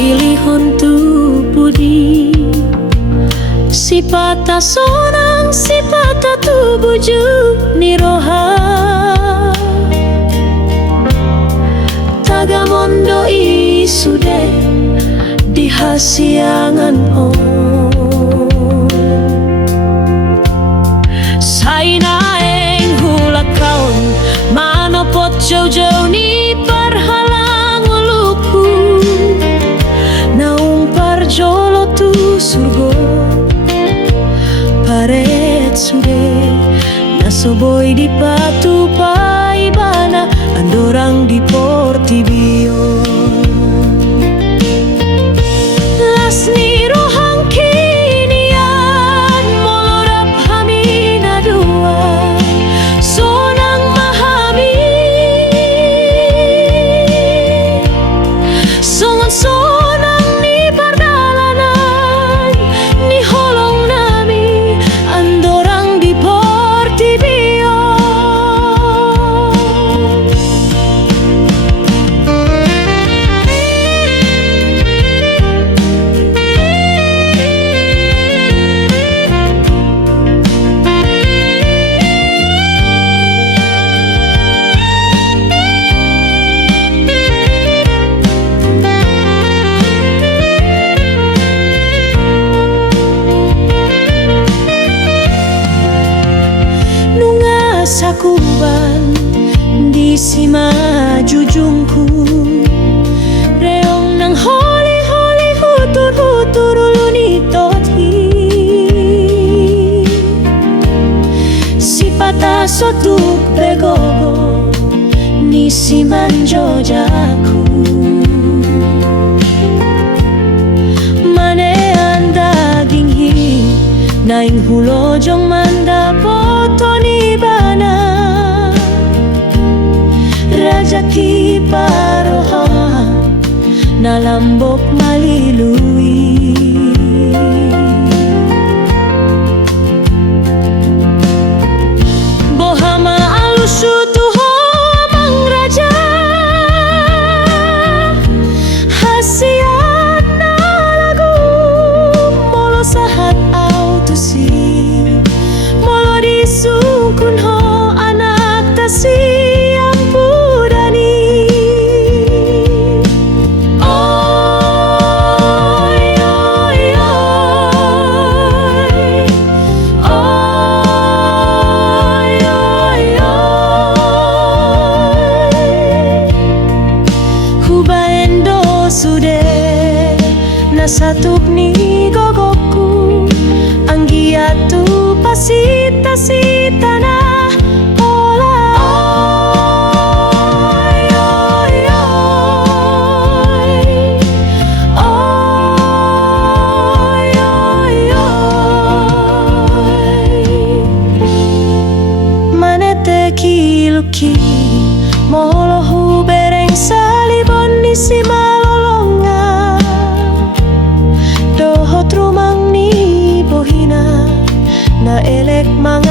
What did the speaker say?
pailihon tu budi. Sipata sonang sipata tu bujuk ni roha. Tagamondo isude di hasiangan on. Sainaeng hulak kaon manopot jauh-jauh ni parhalang uluku. Naumpar jolo tu surgo paret sude nasoboy di patu paibana andorang di Portibio. Lasni rohang kinian molorap hamina dua sonang mahami sonang ni pardalanan ni holong nami andorang di Portibio. Sakuban di sima jujungku reong nang holi hutur uluni toti. Sipata sotuk begogo ni siman jojaku. Manean daging hi naing hulojong manda potoni bana. Rajaki paroha nalambok malilui. Bohama alusu tuho amang raja hasiat na lagu molo sahat autusi molo disungkun ho anak tasi. Nasatuk ni gogoku anggiatu pasita na ola. Oy, oy, oy. Oy, oy, oy. Manete kiluki molohu bereng salibon ni sima trumang ni bohina na elek mga